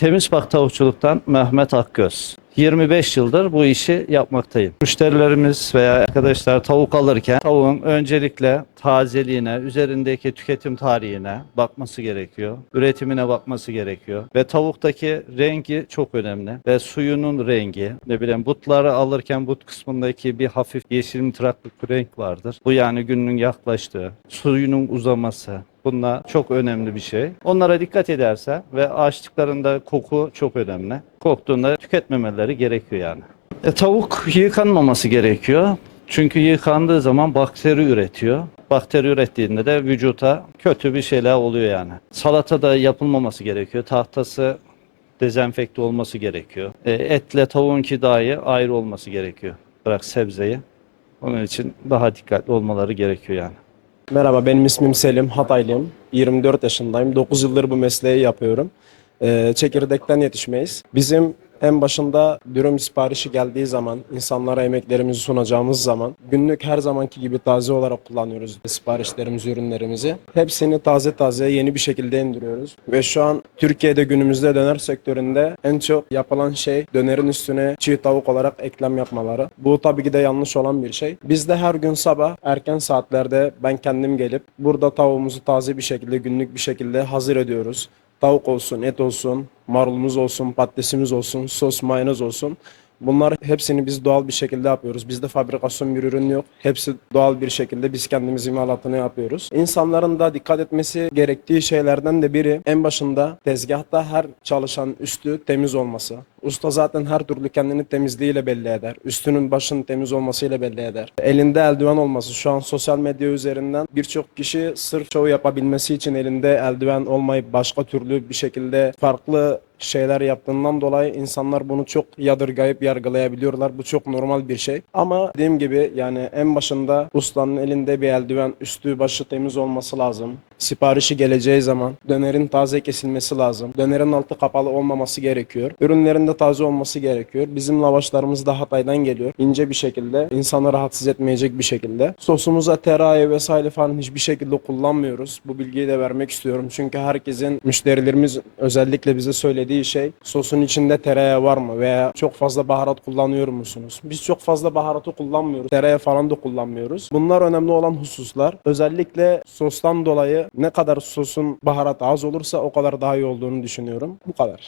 Temiz Bak Tavukçuluk'tan Mehmet Akgöz. 25 yıldır bu işi yapmaktayım. Müşterilerimiz veya arkadaşlar tavuk alırken tavuğun öncelikle tazeliğine, üzerindeki tüketim tarihine bakması gerekiyor. Üretimine bakması gerekiyor. Ve tavuktaki rengi çok önemli. Ve suyunun rengi, ne bileyim butları alırken but kısmındaki bir hafif yeşil mitraklık bir renk vardır. Bu yani günün yaklaştığı, suyunun uzaması, Bunlar çok önemli bir şey. Onlara dikkat ederse ve açtıklarında koku çok önemli. Koktuğunda tüketmemeleri gerekiyor yani. E, tavuk yıkanmaması gerekiyor. Çünkü yıkandığı zaman bakteri üretiyor. Bakteri ürettiğinde de vücuta kötü bir şeyler oluyor yani. Salata da yapılmaması gerekiyor. Tahtası dezenfekte olması gerekiyor. E, etle tavuğunki dahi ayrı olması gerekiyor. Bırak sebzeyi. Onun için daha dikkatli olmaları gerekiyor yani. Merhaba benim ismim Selim, Hataylıyım. 24 yaşındayım. 9 yıldır bu mesleği yapıyorum. Ee, çekirdekten yetişmeyiz. Bizim en başında dürüm siparişi geldiği zaman, insanlara emeklerimizi sunacağımız zaman günlük her zamanki gibi taze olarak kullanıyoruz siparişlerimizi, ürünlerimizi. Hepsini taze taze yeni bir şekilde indiriyoruz. Ve şu an Türkiye'de günümüzde döner sektöründe en çok yapılan şey dönerin üstüne çiğ tavuk olarak eklem yapmaları. Bu tabii ki de yanlış olan bir şey. Biz de her gün sabah erken saatlerde ben kendim gelip burada tavuğumuzu taze bir şekilde günlük bir şekilde hazır ediyoruz. Tavuk olsun, et olsun, marulumuz olsun, patatesimiz olsun, sos, mayonez olsun. Bunlar hepsini biz doğal bir şekilde yapıyoruz. Bizde fabrikasyon bir ürün yok. Hepsi doğal bir şekilde biz kendimiz imalatını yapıyoruz. İnsanların da dikkat etmesi gerektiği şeylerden de biri en başında tezgahta her çalışan üstü temiz olması. Usta zaten her türlü kendini temizliğiyle belli eder. Üstünün başının temiz olmasıyla belli eder. Elinde eldiven olması. Şu an sosyal medya üzerinden birçok kişi sırf şov yapabilmesi için elinde eldiven olmayıp başka türlü bir şekilde farklı şeyler yaptığından dolayı insanlar bunu çok yadırgayıp yargılayabiliyorlar. Bu çok normal bir şey. Ama dediğim gibi yani en başında ustanın elinde bir eldiven üstü başı temiz olması lazım. Siparişi geleceği zaman dönerin taze kesilmesi lazım. Dönerin altı kapalı olmaması gerekiyor. Ürünlerin de taze olması gerekiyor. Bizim lavaşlarımız da Hatay'dan geliyor. İnce bir şekilde, insanı rahatsız etmeyecek bir şekilde. Sosumuza tereyağı vesaire falan hiçbir şekilde kullanmıyoruz. Bu bilgiyi de vermek istiyorum. Çünkü herkesin, müşterilerimiz özellikle bize söylediği şey sosun içinde tereyağı var mı veya çok fazla baharat kullanıyor musunuz? Biz çok fazla baharatı kullanmıyoruz. Tereyağı falan da kullanmıyoruz. Bunlar önemli olan hususlar. Özellikle sostan dolayı ne kadar sosun baharatı az olursa o kadar daha iyi olduğunu düşünüyorum. Bu kadar.